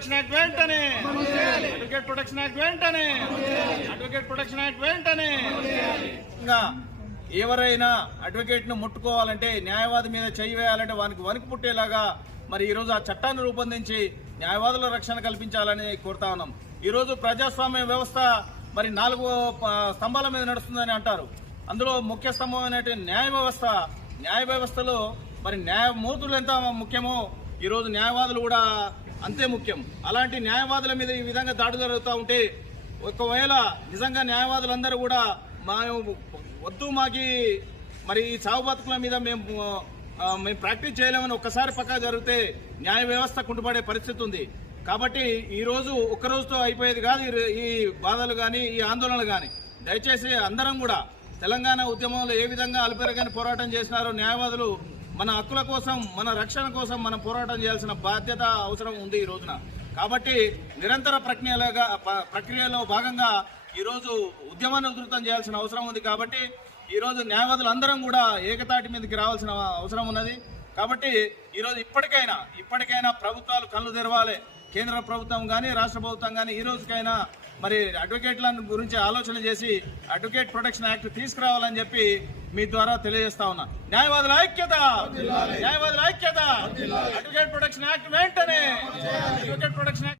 Protection act వెంటనే, advocate protection act వెంటనే, advocate protection act వెంటనే. ఇంకా ఎవరైనా అడ్వకేట్ ను ముట్టుకోవాలంటే, న్యాయవాది మీద చేయి వేయాలంటే వానికి వణుకు పుట్టేలాగా మరి ఈరోజు ఆ చట్టాన్ని రూపొందించి న్యాయవాదుల రక్షణ కల్పించాలని కోరుతా ఉన్నాం. ఈరోజు ప్రజాస్వామ్య వ్యవస్థ మరి 4 స్తంభాల మీద నడుస్తుందని అంటారు. అందులో ముఖ్య స్తంభం అనేటువంటి న్యాయ వ్యవస్థలో మరి న్యాయమూర్తులు ఎంత ముఖ్యమో ఈరోజు న్యాయవాదులు కూడా అంతే ముఖ్యం. అలాంటి న్యాయవాదుల మీద ఈ విధంగా దాడి జరుగుతూ ఉంటే, ఒకవేళ నిజంగా న్యాయవాదులందరూ కూడా వద్దు మాకి మరి ఈ చావు బతుకుల మీద మేము ప్రాక్టీస్ చేయలేమని ఒక్కసారి పక్కా జరిగితే న్యాయ వ్యవస్థ కుంటుపడే పరిస్థితి ఉంది. కాబట్టి ఈ రోజు ఒక్కరోజుతో అయిపోయేది కాదు ఈ బాధలు కానీ ఈ ఆందోళనలు కానీ. దయచేసి అందరం కూడా తెలంగాణ ఉద్యమంలో ఏ విధంగా అలుపెరగని పోరాటం చేసినారో న్యాయవాదులు మన హక్కుల కోసం, మన రక్షణ కోసం మనం పోరాటం చేయాల్సిన బాధ్యత అవసరం ఉంది ఈ రోజున. కాబట్టి నిరంతర ప్రక్రియలో భాగంగా ఈరోజు ఉద్యమాన్ని ఉధృతం చేయాల్సిన అవసరం ఉంది. కాబట్టి ఈరోజు న్యాయవాదులు అందరం కూడా ఏకతాటి మీదకి రావాల్సిన అవసరం ఉన్నది. కాబట్టి ఈరోజు ఇప్పటికైనా ప్రభుత్వాలు కళ్ళు తెరవాలి. కేంద్ర ప్రభుత్వం కానీ రాష్ట్ర ప్రభుత్వం కానీ ఈ రోజుకైనా మరి అడ్వకేట్ల గురించి ఆలోచన చేసి అడ్వకేట్ ప్రొటెక్షన్ యాక్ట్ తీసుకురావాలని చెప్పి మీ ద్వారా తెలియజేస్తా ఉన్నా. న్యాయవాదుల ఐక్యత, అడ్వకేట్ ప్రొటెక్షన్ యాక్ట్ వెంటనే, అడ్వకేట్ ప్రొటెక్షన్ యాక్ట్